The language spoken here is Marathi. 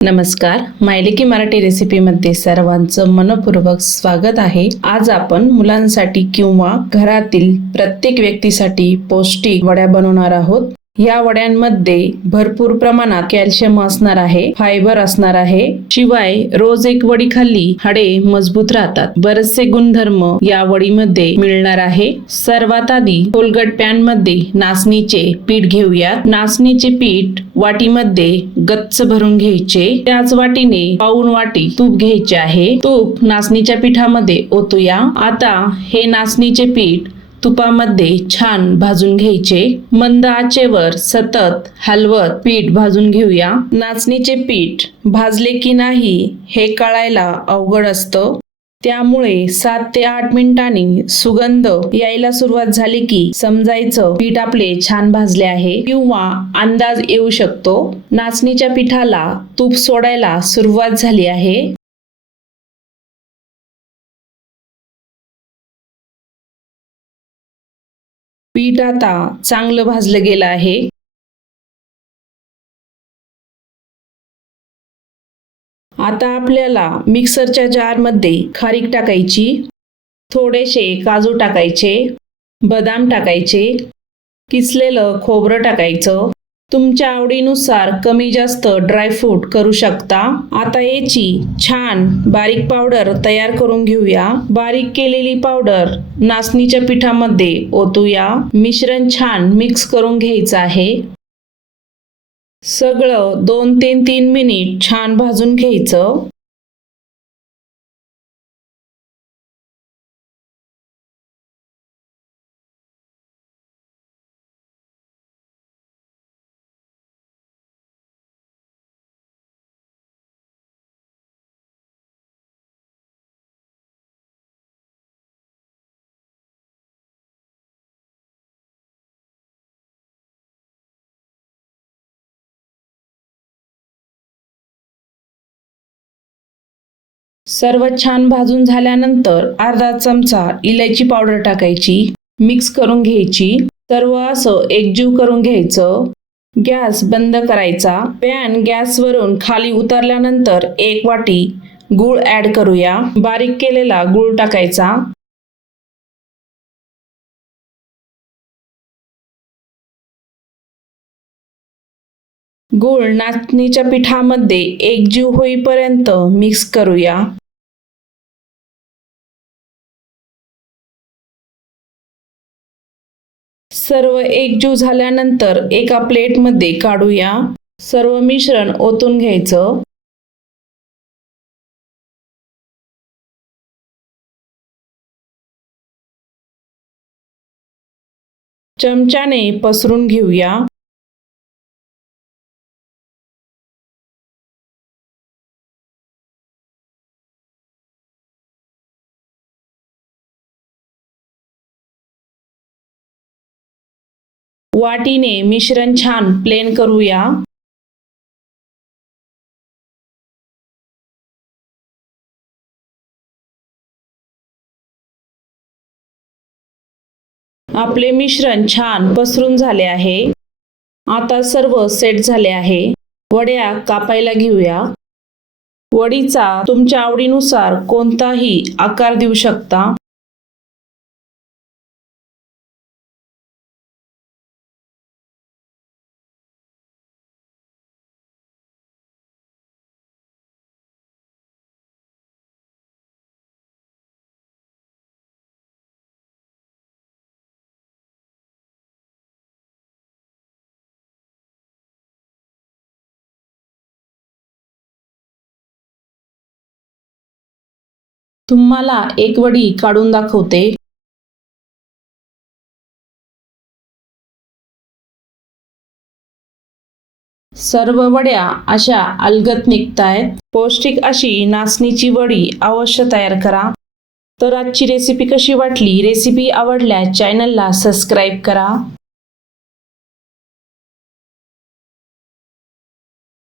नमस्कार. मायलेकी मराठी रेसिपीमध्ये सर्वांचं मनपूर्वक स्वागत आहे. आज आपण मुलांसाठी किंवा घरातील प्रत्येक व्यक्तीसाठी पौष्टिक वड्या बनवणार आहोत. या वड्यांमध्ये भरपूर प्रमाणात कॅल्शियम असणार आहे फायबर असणार आहे. शिवाय रोज एक वडी खाल्ली हाडे मजबूत राहतात. बरेचसे गुणधर्म या वडीमध्ये मिळणार आहे. सर्वात आधी कोलगट पॅनमध्ये नाचणीचे पीठ घेऊयात. नाचणीचे पीठ वाटीमध्ये गच्च भरून घ्यायचे. त्याच वाटीने पाऊन वाटी तूप घ्यायचे आहे. तूप नाचणीच्या पिठामध्ये ओतूया. आता हे नाचणीचे पीठ तुपामध्ये छान भाजून घ्यायचे. मंद आचेवर सतत हलवत पीठ भाजून घेऊया. नाचणीचे पीठ भाजले की नाही हे कळायला अवघड असतं. त्यामुळे सात ते आठ मिनिटांनी सुगंध यायला सुरुवात झाली की समजायचं पीठ आपले छान भाजले आहे किंवा अंदाज येऊ शकतो. नाचणीच्या पिठाला तूप सोडायला सुरुवात झाली आहे. पीठ आता चांगलं भाजलं गेलं आहे. आता आपल्याला मिक्सरच्या जारमध्ये खारीक टाकायची थोडेसे काजू टाकायचे बदाम टाकायचे किसलेलं खोबरं टाकायचं तुमच्या आवडीनुसार कमी जास्त ड्रायफ्रूट करू शकता. आता याची छान बारीक पावडर तयार करून घेऊया. बारीक केलेली पावडर नाचणीच्या पिठामध्ये ओतूया. मिश्रण छान मिक्स करून घ्यायचं आहे. सगळं दोन ते तीन मिनिट छान भाजून घ्यायचं. सर्व छान भाजून झाल्यानंतर अर्धा चमचा इलायची पावडर टाकायची मिक्स करून घ्यायची. सर्व असं एकजीव करून घ्यायचं. गॅस बंद करायचा. पॅन गॅसवरून खाली उतरल्यानंतर एक वाटी गूळ ऍड करूया. बारीक केलेला गूळ टाकायचा. गूळ नाचणीच्या पिठामध्ये एकजीव होईपर्यंत मिक्स करूया. सर्व एकजीव झाल्यानंतर एका प्लेटमध्ये काढूया. सर्व मिश्रण ओतून घ्यायचं. चमच्याने पसरून घेऊया. वाटीने मिश्रण छान प्लेन करूया. आपले मिश्रण छान पसरून झाले आहे. आता सर्व सेट झाले आहे. वड्या कापायला घेऊया. वडीचा तुमच्या आवडीनुसार कोणताही आकार देऊ शकता. तुम्हाला एक वडी काढून दाखवते. सर्व वड्या अशा अलगत निघतायत. पौष्टिक अशी नाचणीची वडी अवश्य तयार करा. तर आजची रेसिपी कशी वाटली? रेसिपी आवडल्यास चॅनलला सबस्क्राईब करा.